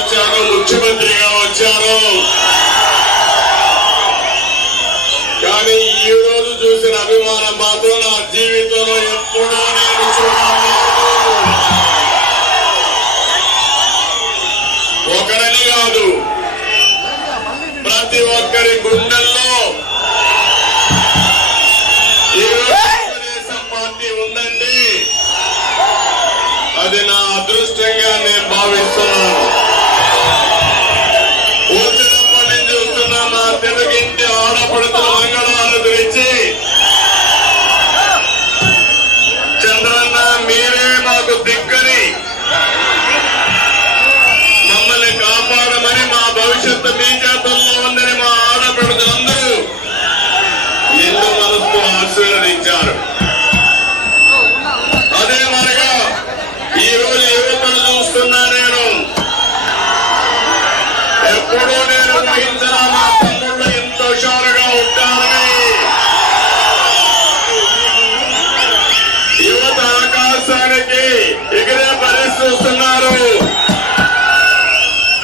వచ్చాను, ముఖ్యమంత్రిగా వచ్చాను. కానీ ఈ రోజు చూసిన అభిమానం మాత్రం నా జీవితంలో ఎప్పుడూ నేను చూడలేదు. ఒకరని కాదు, ప్రతి ఒక్కరి గుండెల్లో తెలుగుదేశం పార్టీ ఉందండి. అది నా అదృష్టంగా నేను భావిస్తున్నాను. వచ్చినప్పటి నుంచి చూస్తున్నా నా తెలుగింటి ఆడపడుతున్న మంగళవారం ఇచ్చి, చంద్రన్న మీరే మాకు దిక్కని, మమ్మల్ని కాపాడమని, మా భవిష్యత్తు మీ చేతుల్లో ఉందని మా ఆడపడుతులందరూ నిండు మనసుతో ఆశీర్వదించారు. అదే మరిగా ఈ రోజు యువతను చూస్తున్నా. నేను ఎప్పుడూ నేను ఊహించిన మా తమ్ముళ్ళు ఎంతో హుషారుగా ఉంటారని. యువత ఆకాశానికి ఎగిరే పరిస్థితి చూస్తున్నారు.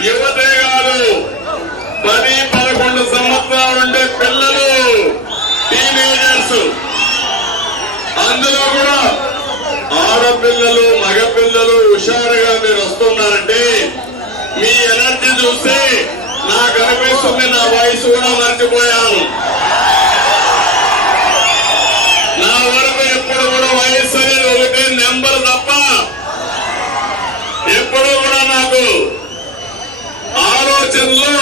యువతే కాదు, 10-11 సంవత్సరాలు ఉండే పిల్లలు, టీనేజర్స్, అందులో కూడా ఆడపిల్లలు మగపిల్లలు హుషారుగా మీరు వస్తున్నారంటే మీ ఎనర్జీ చూస్తే నాకు అనిపిస్తుంది నా వయసు కూడా మర్చిపోయాను. నా వరకు ఎప్పుడు కూడా వయసు అనేది ఒకటే నెంబర్ తప్ప ఎప్పుడు కూడా నాకు ఆలోచనలో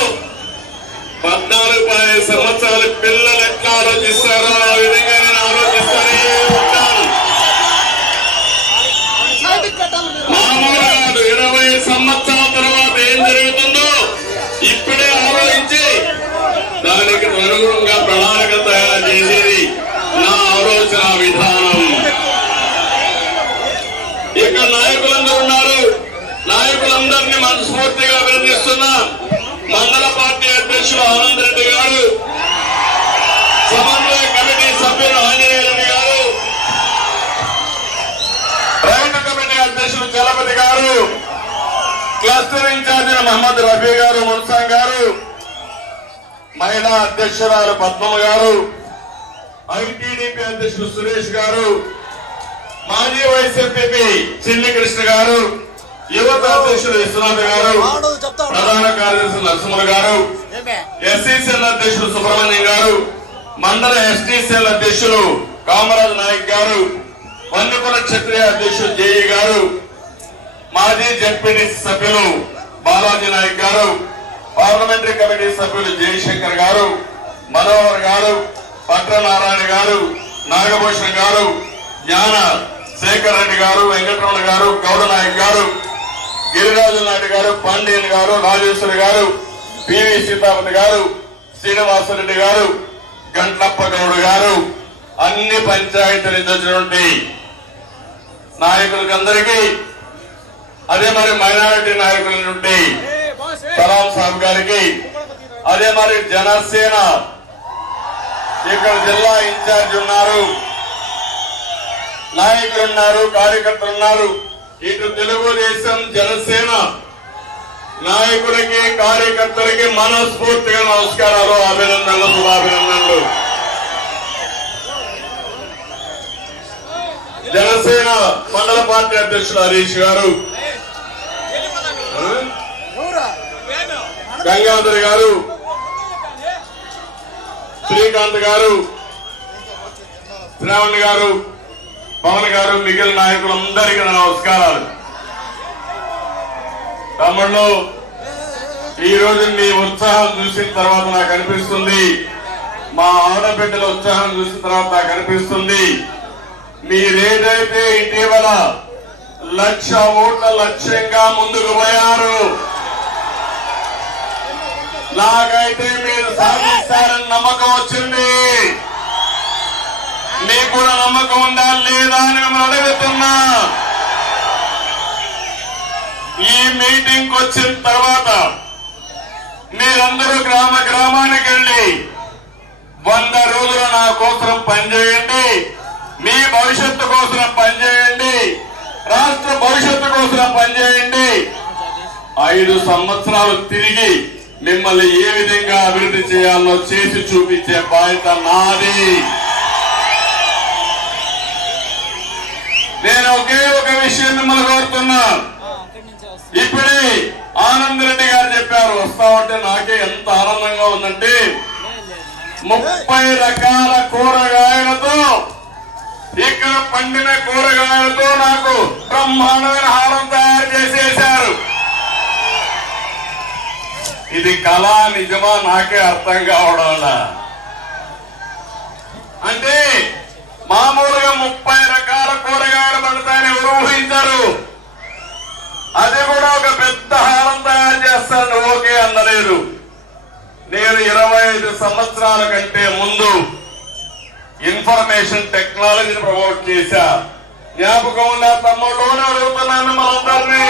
14-15 సంవత్సరాల పిల్లలు ఎట్లా ఆలోచిస్తారో ఆ విధంగా నేను ఆలోచిస్తానే ఉంటాను. మామూలుగా 20 సంవత్సరాల తర్వాత ఏం జరుగుతుందో ఇప్పుడే ఆలోచించి దానికి అనుగుణంగా ప్రణాళిక తయారు చేసేది నా ఆలోచన విధానం. ఇక్కడ నాయకులందరూ ఉన్నారు. నాయకులందరినీ మనస్ఫూర్తిగా అభినందిస్తున్నా. మండల పార్టీ అధ్యక్షులు ఆనంద్ రెడ్డి గారు, సమన్వయ కమిటీ సభ్యులు ఆంజనేయ రెడ్డి గారు, రైతు కమిటీ అధ్యక్షులు చలపతి గారు, క్లస్టర్ ఇన్ఛార్జి మహమ్మద్ రఫీ గారు, మున్సాం గారు, మహిళా అధ్యక్షురాలు పద్మమ్మ గారు, ఐటీడీపీ అధ్యక్షులు సురేష్ గారు, మాజీ వైస్ ఎంపీ చిన్ని కృష్ణ గారు, యువత అధ్యక్షులు విశ్వనాథ్ గారు, ప్రధాన కార్యదర్శి నరసింహులు గారు, ఎస్సీసీఎల్ అధ్యక్షులు సుబ్రహ్మణ్యం గారు, మండల ఎస్టీసీఎల్ అధ్యక్షులు కామరాజ్ నాయక్ గారు, వన్యకుల క్షత్రియ అధ్యక్షులు జేఈ గారు, మాజీ జడ్పీటీసీ సభ్యులు బాలాజీ నాయక్ గారు, పార్లమెంటరీ కమిటీ సభ్యులు జయశంకర్ గారు, మనోహర్ గారు, పట్రనారాయణ గారు, నాగభూషణ్ గారు, జ్ఞాన శేఖర్ రెడ్డి గారు, వెంకటరమణ గారు, గౌడ నాయక్ గారు, గిరిరాజు నాయుడు గారు, పాండ్యన్ గారు, రాజేశ్వరి గారు, పివి సీతాపతి గారు, శ్రీనివాసరెడ్డి గారు, గంట్లప్ప గౌడ్ గారు, అన్ని పంచాయతీలు వచ్చినటువంటి నాయకులకందరికీ, అదే మరి మైనారిటీ నాయకుల నుండి సలాం సాబ్ గారికి, అదే మరి జనసేన ఇక్కడ జిల్లా ఇన్ఛార్జ్ ఉన్నారు, నాయకులు ఉన్నారు, కార్యకర్తలు ఉన్నారు. ఇటు తెలుగుదేశం జనసేన నాయకులకి కార్యకర్తలకి మనస్ఫూర్తిగా నమస్కారాలు, అభినందనలు, శుభాభినందనలు. జనసేన మండల పార్టీ అధ్యక్షులు హరీష్ గారు, గంగాధర్ గారు, శ్రీకాంత్ గారు, శ్రావణ్ గారు, పవన్ గారు, మిగిలిన నాయకులందరికీ నమస్కారాలు. తమ్ముళ్ళు, ఈ రోజు మీ ఉత్సాహం చూసిన తర్వాత నాకు అనిపిస్తుంది, మా ఆడబిడ్డల ఉత్సాహం చూసిన తర్వాత నాకు అనిపిస్తుంది, మీరేదైతే ఇటీవల 1,00,000 ఓట్ల లక్ష్యంగా ముందుకు పోయారు, నాకైతే మీరు సాధిస్తారని నమ్మకం వచ్చింది. మీకు కూడా నమ్మకం ఉందా లేదా అని మిమ్మల్ని అడుగుతున్నా. ఈ మీటింగ్ వచ్చిన తర్వాత మీరందరూ గ్రామానికి వెళ్ళి 100 రోజులు నా కోసం పనిచేయండి, మీ భవిష్యత్తు కోసం పనిచేయండి, రాష్ట్ర భవిష్యత్తు కోసం పనిచేయండి. 5 సంవత్సరాలు తిరిగి మిమ్మల్ని ఏ విధంగా అభివృద్ధి చేయాలో చేసి చూపించే బాధ్యత నాది. నేను ఒకే ఒక విషయం మిమ్మల్ని కోరుతున్నా. ఇప్పుడే ఆనంద్ రెడ్డి గారు చెప్పారు, వస్తా ఉంటే నాకే ఎంత ఆనందంగా ఉందంటే 30 రకాల కూరగాయలతో, ఇక్కడ పండిన కూరగాయలతో నాకు బ్రహ్మాండమైన హారం తయారు చేసేశారు. ఇది కళ నిజమా నాకే అర్థం కావడం. అంటే మామూలుగా 30 రకాల కూరగాయలు పడతాయని ఎవరు ఊహించారు. అది కూడా ఒక పెద్ద హారం తయారు చేస్తాను ఓకే అందలేదు. నేను 25 సంవత్సరాల కంటే ముందు ఇన్ఫర్మేషన్ టెక్నాలజీని ప్రమోట్ చేశా. జ్ఞాపకం ఉన్న తమ్ముళ్ళలోనే అడుగుతున్నాను మనందరినీ.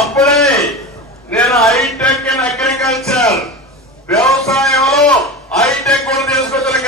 అప్పుడే నేను హైటెక్ ఇన్ అగ్రికల్చర్, వ్యవసాయంలో హైటెక్ కూడా తీసుకొచ్చిన